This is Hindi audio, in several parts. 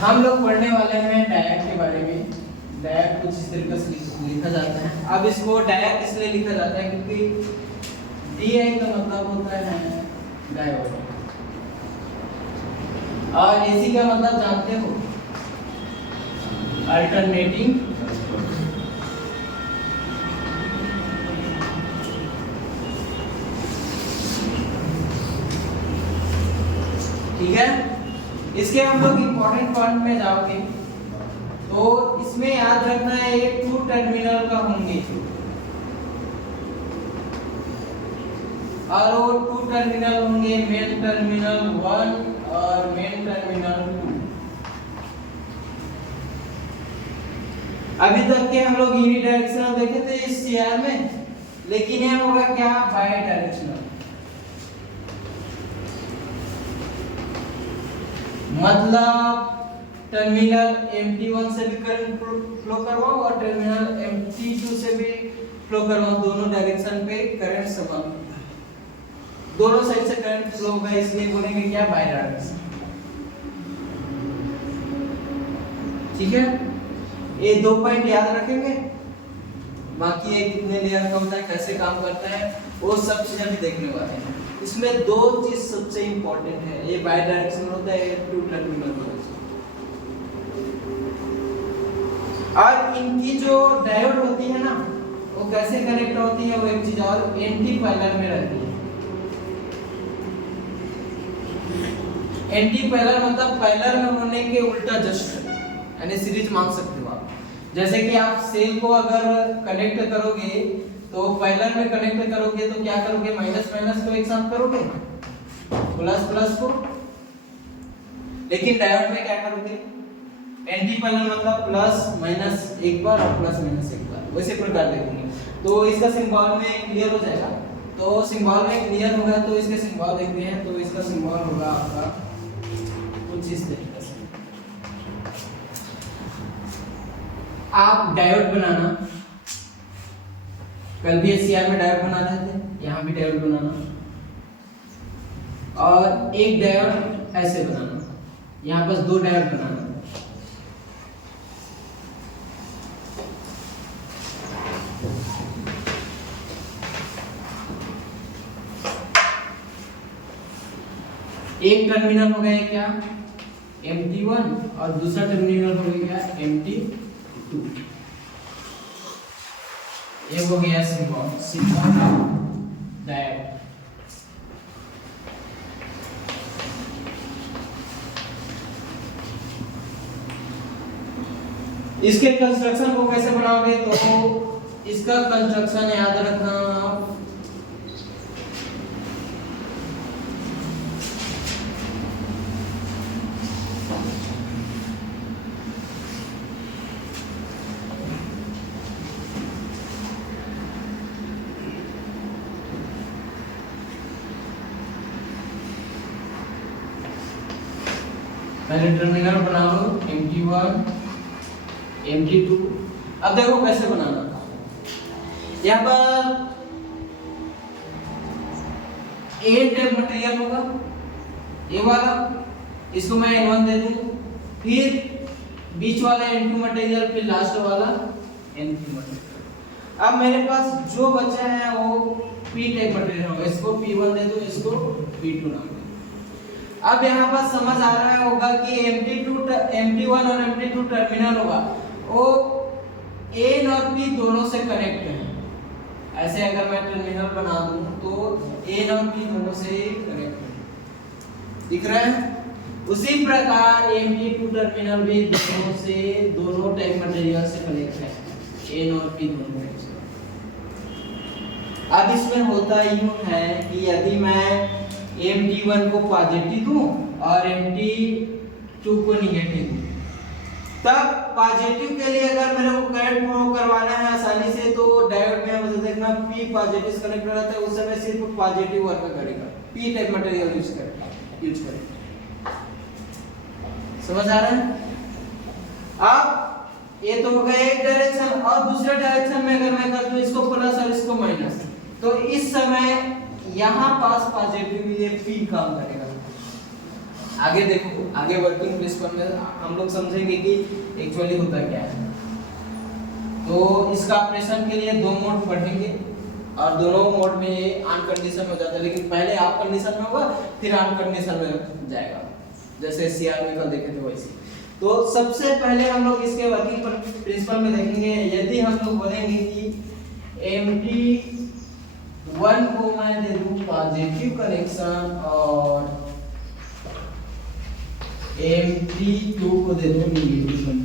हम लोग पढ़ने वाले हैं डायट के बारे में। डायट कुछ इस तरीके से लिखा जाता है। अब इसको डायट इसलिए लिखा जाता है क्योंकि डी का मतलब होता है डायोड और एसी का मतलब जानते हो, अल्टरनेटिंग ठीक है। इसके हम लोग इंपॉर्टेंट पॉइंट में जाओगे तो इसमें याद रखना है ये 2 टर्मिनल का होंगे और वो 2 टर्मिनल होंगे मेन टर्मिनल 1 और मेन टर्मिनल 2। अभी तक के हम लोग यूनि डायरेक्शनल देखे थे इस सीआर में, लेकिन ये होगा क्या बाई डायरेक्शनल, मतलब टर्मिनल MT1 से भी करंट फ्लो करवाओ और टर्मिनल MT2 से भी फ्लो करवाओ, दोनों डायरेक्शन पे करंट समान, दोनों साइड से करंट फ्लो होगा, इसलिए बोलेंगे क्या बाई डायरेक्शन। ठीक है, ये 2 पॉइंट याद रखेंगे। बाकी ये कितने लेयर का होता है, कैसे काम करता है, वो सब चीजें भी देखने वाले हैं। इसमें 2 चीज सबसे इंपॉर्टेंट है, ये बाई डायरेक्शनल होता है, 2 टर्मिनल होता है। और इनकी जो डायोड होती है ना, वो कैसे कनेक्ट होती है, वो एक चीज और एंटी पैरेलल में रहती है। एंटी पैरेलल मतलब पैरेलल में होने के उल्टा जस्ट, यानी सीरीज मान सकते हो आप। जैसे कि आप सेल को अगर कनेक्ट करोगे तो पैरेलल में कनेक्ट करोगे तो क्या करोगे, माइनस माइनस को एक साथ करोगे, प्लस प्लस को। लेकिन डायोड में क्या करोगे, एंटी पैरेलल मतलब प्लस माइनस एक बार और प्लस माइनस एक बार, वैसे प्रकार देखेंगे। तो इसका सिंबल में क्लियर हो जाएगा। तो सिंबल में क्लियर होगा तो इसके सिंबल देखते हैं। तो इसका सिंबल होगा आपका कुछ इस तरीके से। आप डायोड बनाना, कल भी एससीआर में डायोड बना रहे थे, यहाँ भी डायोड बनाना, और एक डायोड ऐसे बनाना, यहाँ बस 2 डायोड बनाना। एक टर्मिनल हो गया क्या MT1 और दूसरा टर्मिनल हो गया MT2। ये हो गया सिंबल डायोड। इसके कंस्ट्रक्शन को कैसे बनाओगे, तो इसका कंस्ट्रक्शन याद रखना आप। पहले टर्मिनल बना लो MT1 MT2। अब देखो कैसे बनाना। यहाँ पर A टाइप मटेरियल होगा, ये वाला, इसको मैं N1 दे दूं, फिर बीच वाला N2 मटेरियल, फिर लास्ट वाला N3 मटेरियल। अब मेरे पास जो बचा है वो P टाइप मटेरियल होगा, इसको P1 दे दूं, इसको P2 नाम। अब यहाँ पर समझ आ रहा होगा कि MT1 और MT2 टर्मिनल होगा, वो N और P दोनों से कनेक्ट है। ऐसे अगर मैं टर्मिनल बना दूं तो N और P दोनों से कनेक्ट है, दिख रहा है। उसी प्रकार MT2 टर्मिनल भी दोनों टाइप मटेरियल से कनेक्ट है, N और P दोनों से। अब इसमें होता यूं है कि यदि मैं MT1 को पॉजिटिव दूं और MT2 को निगेटिव दूं, तब पॉजिटिव के लिए अगर मेरे को करंट फ्लो करवाना है आसानी से, तो डायोड में मुझे देखना P पॉजिटिव से कनेक्ट रहता है, उस समय सिर्फ पॉजिटिव वर्क करेगा, P टाइप मटेरियल यूज करेगा। समझ आ रहा है। अब ये तो हो गया एक डायरेक्शन, और दूसरे डायरेक्शन में अगर मैं कर दूं इसको प्लस और इसको माइनस, तो इस समय यहाँ पास पॉजिटिव ये P काम करेगा। आगे देखो, आगे वर्किंग प्रिंसिपल में हम लोग समझेंगे कि एक्चुअली होता क्या है। तो इसका ऑपरेशन के लिए दो मोड पढ़ेंगे और दोनों मोड में ऑन कंडीशन हो जाता है, लेकिन पहले ऑफ कंडीशन में होगा फिर ऑन कंडीशन में जाएगा, जैसे सीआर में कल देखे थे वैसे। तो सबसे पहले हम लोग इसके वर्किंग प्रिंसिपल में देखेंगे। यदि हम लोग बोलेंगे कि MT1 को मैं दे दूं पॉजिटिव कनेक्शन और MT2 को दे दूं नेगेटिव कनेक्शन,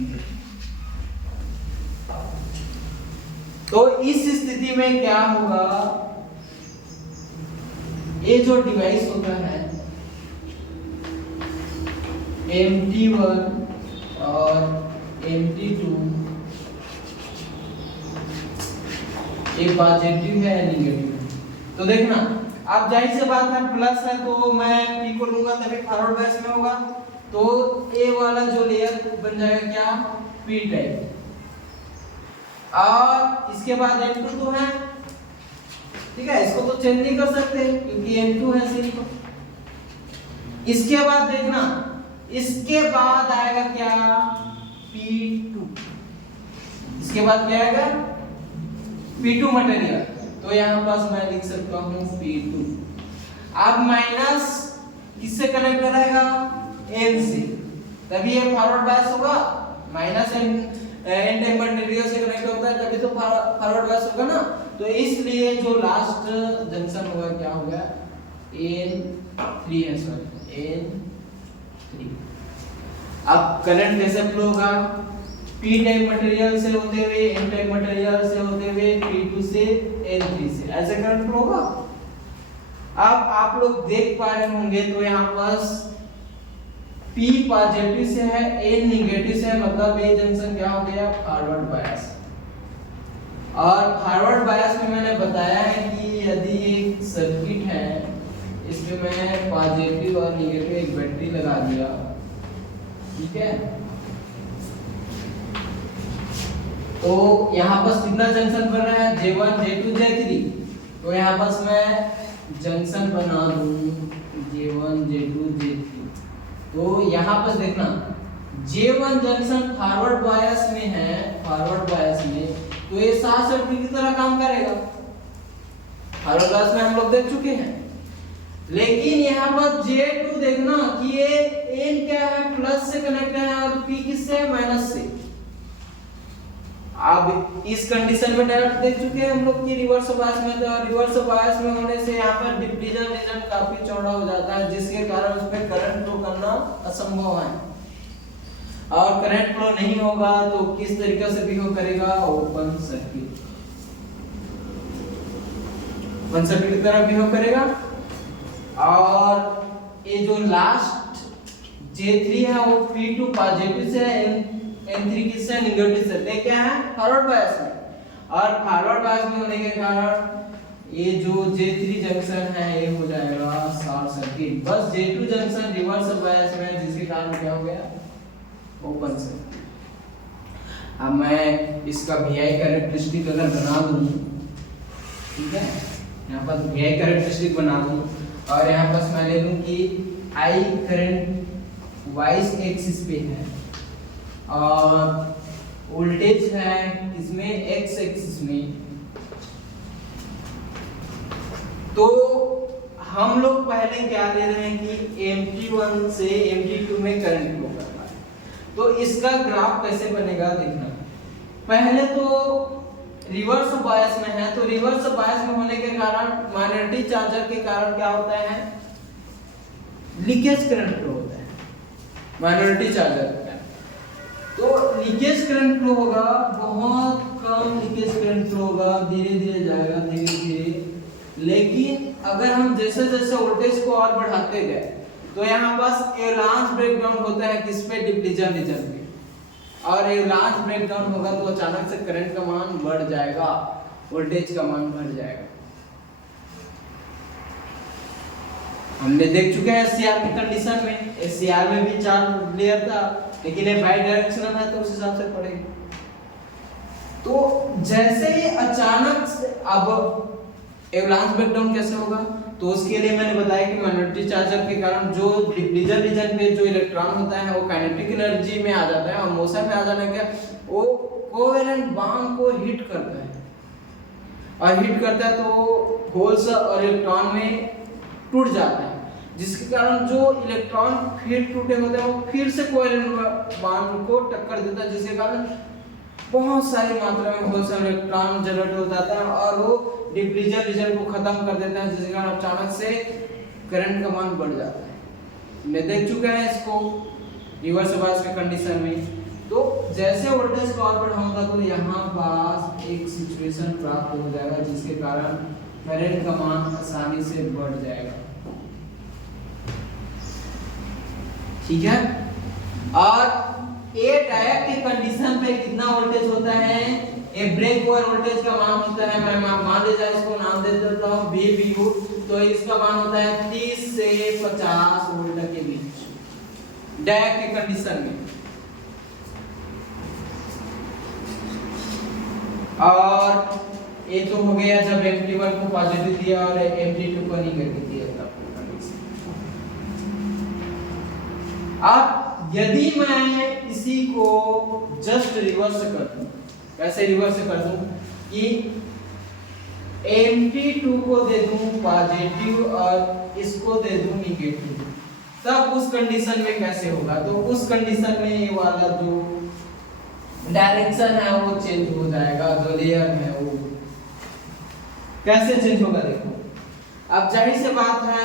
तो इस स्थिति में क्या होगा, ये जो डिवाइस होता है MT1 और MT2 ये पॉजिटिव है या नेगेटिव। तो देखना, अब जाहिर सी बात है प्लस है तो मैं P को लूंगा तभी फॉरवर्ड बायस में होगा, तो ए वाला जो लेयर बन जाएगा क्या, P टाइप। और इसके बाद M2 तो है, ठीक है, इसको तो चेंज नहीं कर सकते क्योंकि M2 है सिर्फ। इसके बाद देखना, इसके बाद आएगा क्या, P2। इसके बाद क्या आएगा, P2 मटेरियल। तो यहां पास मैं लिख सकता हूं P2। अब माइनस किससे कनेक्ट रहेगा, N से, तभी ये फॉरवर्ड बायस होगा। माइनस एन टाइप मटेरियल से कनेक्ट होता है तभी तो फॉरवर्ड बायस होगा ना। तो इसलिए जो लास्ट जंक्शन होगा क्या होगा, N3 है, सॉरी N3। अब करंट कैसे फ्लो होगा, P टाइप मटेरियल से होते हुए N टाइप मटेरियल से होते हुए P2 से N3 से, ऐसे करंट फ्लो होगा। अब आप लोग देख पा रहे होंगे तो यहाँ पास P पॉजिटिव से है, N नेगेटिव से है, मतलब ये जंक्शन क्या हो गया, फॉरवर्ड बायस। और फॉरवर्ड बायस में मैंने बताया है कि यदि एक सर्किट है, इसमें मैं पॉजिटिव और नेगेटिव एक बैटरी लगा दिया, ठीक है, तो यहाँ पास कितना जंक्शन बन रहा है, J1 J2 J3। तो यहाँ पास मैं जंक्शन बना दूं J1 J2 J3। तो यहाँ पास देखना, J1 जंक्शन फॉरवर्ड बायस में है, फॉरवर्ड बायस में, तो ये शॉर्ट सर्किट की तरह काम करेगा। फॉरवर्ड बायस में हम लोग देख चुके हैं। लेकिन यहाँ पर J2 देखना कि ये N क्या है, प्लस से कनेक्ट है और P किससे है, माइनस से। अब इस कंडीशन में डायरेक्ट देख चुके हैं हम लोग कि रिवर्स बायस में, तो रिवर्स बायस में होने से यहाँ पर डिप्लीजन रीजन काफी चौड़ा हो जाता है, जिसके कारण उसमें करंट फ्लो करना असंभव है। और करंट फ्लो नहीं होगा तो किस तरीके से बिहेव करेगा, ओपन सर्किट, ओपन सर्किट की तरह बिहेव करेगा। और ये जो लास्ट J3 है वो P2 पॉजिटिव से है, N3 किससे, नेगेटिव से, ले क्या है, फॉरवर्ड बायस में। और फॉरवर्ड बायस में होने के कारण ये जो J3 जंक्शन है ये हो जाएगा शॉर्ट सर्किट। बस J2 जंक्शन रिवर्स बायस में, जिसके कारण क्या हो गया, ओपन सर्किट। अब मैं इसका VI कैरेक्टरिस्टिक अगर बना दूं, ठीक है, यहाँ पर VI कैरेक्टरिस्टिक बना दूं और यहाँ पास मैं ले लूं कि I करंट वाइज एक्सिस पे है और वोल्टेज है इसमें एक्स एक्सिस में, तो हम लोग पहले क्या ले रहे हैं कि MT1 से MT2 में करंट फ्लो करना है। तो इसका ग्राफ कैसे बनेगा देखना। पहले तो रिवर्स बायस में है, तो रिवर्स बायस में होने के कारण माइनॉरिटी चार्जर के कारण क्या होता है, लीकेज करंट फ्लो होता है माइनॉरिटी चार्जर का। तो लीकेज करंट फ्लो होगा, बहुत कम लीकेज करंट फ्लो होगा, धीरे धीरे जाएगा, धीरे धीरे। लेकिन अगर हम जैसे जैसे वोल्टेज को और बढ़ाते गए तो यहाँ पास एवलांच ब्रेकडाउन होता है किस पे, डिप्लीजन रीजन पे। और एवलांच ब्रेकडाउन होगा तो अचानक से करंट का मान बढ़ जाएगा, वोल्टेज का मान बढ़ जाएगा। हमने देख चुके हैं SCR की कंडीशन में, SCR में भी 4 लेयर था, लेकिन ये बाई डायरेक्शनल है तो उस हिसाब से पड़ेगा। तो जैसे ही अचानक से अब एवलांच ब्रेकडाउन कैसे होगा, तो उसके लिए मैंने बताया कि माइनॉरिटी चार्जर के कारण जो डिप्लीजन रीजन पे जो इलेक्ट्रॉन होता है वो काइनेटिक एनर्जी में आ जाता है, और मोशन में आ जाने के वो कोवेलेंट बॉन्ड को हिट करता है, और हिट करता है तो होल्स और इलेक्ट्रॉन में टूट जाता है, जिसके कारण जो इलेक्ट्रॉन फिर टूटे होते हैं वो फिर से कोवेलेंट बॉन्ड को टक्कर देता है, जिसके कारण बहुत सारी मात्रा में होल्स और इलेक्ट्रॉन जनरेट हो जाता है और वो डिप्लीजन रीजन को खत्म कर देता है, जिसके कारण अचानक से करंट का मान बढ़ जाता है। हमने देख चुके हैं इसको रिवर्स बायस के कंडीशन में। तो जैसे वोल्टेज का और बढ़ाऊंगा तो यहाँ पास एक सिचुएशन प्राप्त हो जाएगा जिसके कारण करंट का मान आसानी से बढ़ जाएगा, ठीक है। और ए डायोड की कंडीशन पे कितना वोल्टेज होता है, ए ब्रेक ओवर वोल्टेज का मान होता है, मैं मान लीजिए इसको नाम दे देता हूं VBU, तो इसका मान होता है 30 से 50 वोल्ट के बीच डायोड की कंडीशन में। और ये तो हो गया जब MT1 को पॉजिटिव दिया और MT2 को नेगेटिव दिया तब कंडीशन। अब यदि मैं इसी को जस्ट रिवर्स कर दूं, कैसे रिवर्स कर दूं कि MT2 को दे दूं पॉजिटिव और इसको दे दूं नेगेटिव, तब उस कंडीशन में कैसे होगा, तो उस कंडीशन में ये वाला जो डायरेक्शन है वो चेंज हो जाएगा, जो लेयर है वो कैसे चेंज होगा देखो। अब जाहिर सी बात है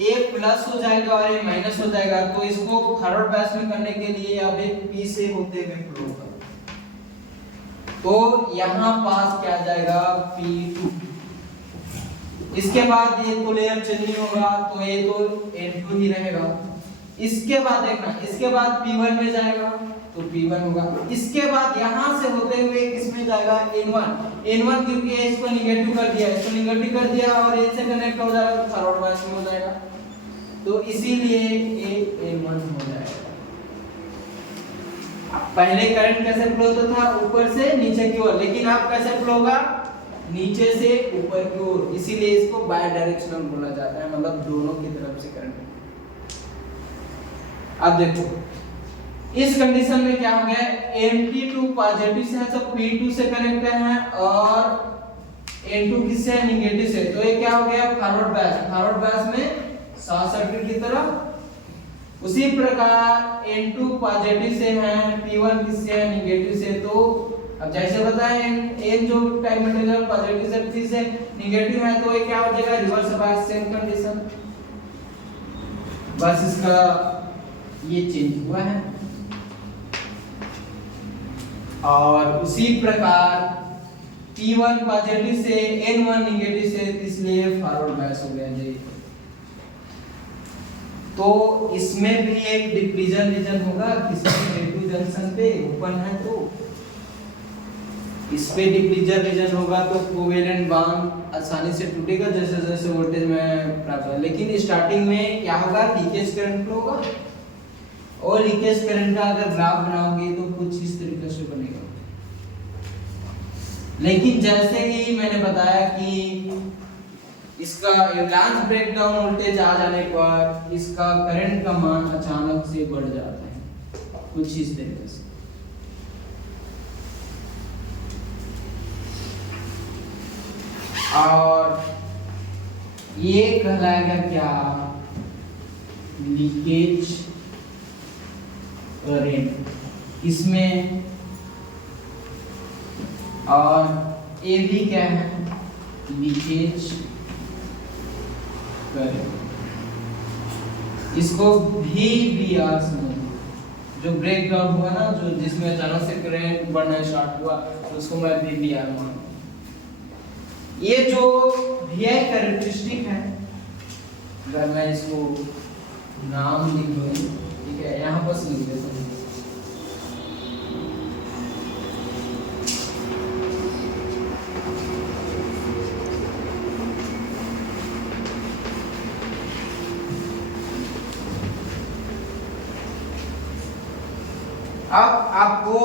ए प्लस हो जाएगा और ए माइनस हो जाएगा, तो इसको फॉरवर्ड बायस में करने के लिए अब एक P से होते हुए फ्लो होगा, तो यहाँ पास क्या जाएगा P2। इसके बाद ये तो लेयर चेंज नहीं होगा, तो ये तो N2 ही रहेगा। इसके बाद देखना, इसके बाद P1 में जाएगा तो P1 होगा। इसके बाद यहाँ से होते हुए किसमें जाएगा N1 क्योंकि इसको नेगेटिव कर दिया, इसको नेगेटिव कर दिया और ए से कनेक्ट हो जाएगा तो फॉरवर्ड बायस में हो जाएगा, तो इसीलिए ये N1 हो जाएगा। पहले करंट कैसे फ्लो होता था, ऊपर से नीचे की ओर, लेकिन अब कैसे फ्लो होगा, नीचे से ऊपर की ओर, इसीलिए इसको बाय डायरेक्शनल बोला जाता है, मतलब दोनों की तरफ से करंट। अब देखो इस कंडीशन में क्या हो गया, MT2 पॉजिटिव से है तो P2 से कनेक्ट है और N2 किससे है, नेगेटिव से, तो ये क्या हो गया फॉरवर्ड बायस में शॉर्ट सर्किट की तरफ। उसी प्रकार N2 पॉजिटिव से है, P1 किससे है, नेगेटिव से, तो अब जैसे बताएं N जो टाइप मटेरियल पॉजिटिव से P से नेगेटिव है, तो ये क्या हो जाएगा रिवर्स बायस सेम कंडीशन, बस इसका ये चेंज हुआ है। और उसी प्रकार P1 पॉजिटिव से N1 नेगेटिव से, इसलिए फॉरवर्ड बायस हो गया जी। तो इसमें भी एक डिप्लीजन रीजन होगा, किसमें नेगेटिव जंक्शन पे ओपन है तो इस पे डिप्लीजन रीजन होगा, तो कोवेलेंट बॉन्ड आसानी से टूटेगा जैसे जैसे वोल्टेज में प्राप्त होगा। लेकिन स्टार्टिंग में क्या होगा, लीकेज करंट होगा, और लीकेज करंट का अगर ग्राफ बनाओगे तो कुछ इस तरीके से बनेगा। लेकिन जैसे ही मैंने बताया कि इसका एवलांच ब्रेकडाउन वोल्टेज आ जाने पर इसका करंट का मान अचानक से बढ़ जाता है कुछ इस तरीके से। और ये कहलाएगा क्या, लीकेज करंट इसमें। और ये भी क्या है, लीकेज करंट, इसको VBR समझो, जो ब्रेकडाउन हुआ ना, जो जिसमें अचानक से करंट बढ़ना स्टार्ट हुआ, तो उसको मैं VBR मानूंगा। ये जो VI कैरेक्टरिस्टिक है, अगर मैं इसको नाम लिख दूं, ठीक है, यहाँ पर लिख देता हूँ। अब आपको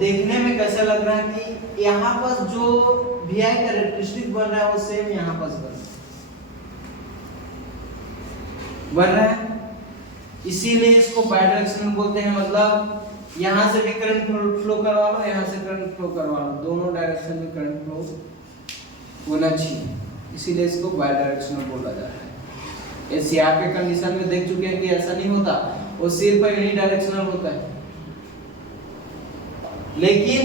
देखने में कैसा लग रहा है कि यहाँ पर जो VI कैरेक्टरिस्टिक बन रहा है वो सेम यहाँ पर बन रहा है। बढ़ रहा है, इसीलिए इसको बायडायरेक्शनल बोलते हैं। मतलब यहाँ से भी करंट फ्लो करवा लो, यहाँ से करंट फ्लो करवा लो, दोनों डायरेक्शन में करंट फ्लो होना चाहिए, इसीलिए इसको बायडायरेक्शनल बोला जाता है। एसीआर के कंडीशन में देख चुके हैं कि ऐसा नहीं होता, वो सिर्फ यूनिडायरेक्शनल होता है। लेकिन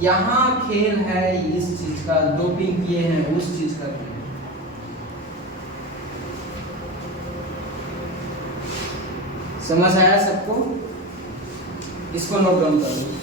यहाँ खेल है इस चीज का, डोपिंग किए हैं उस चीज का खेल। समझ आया सबको? इसको नोट डाउन कर लो।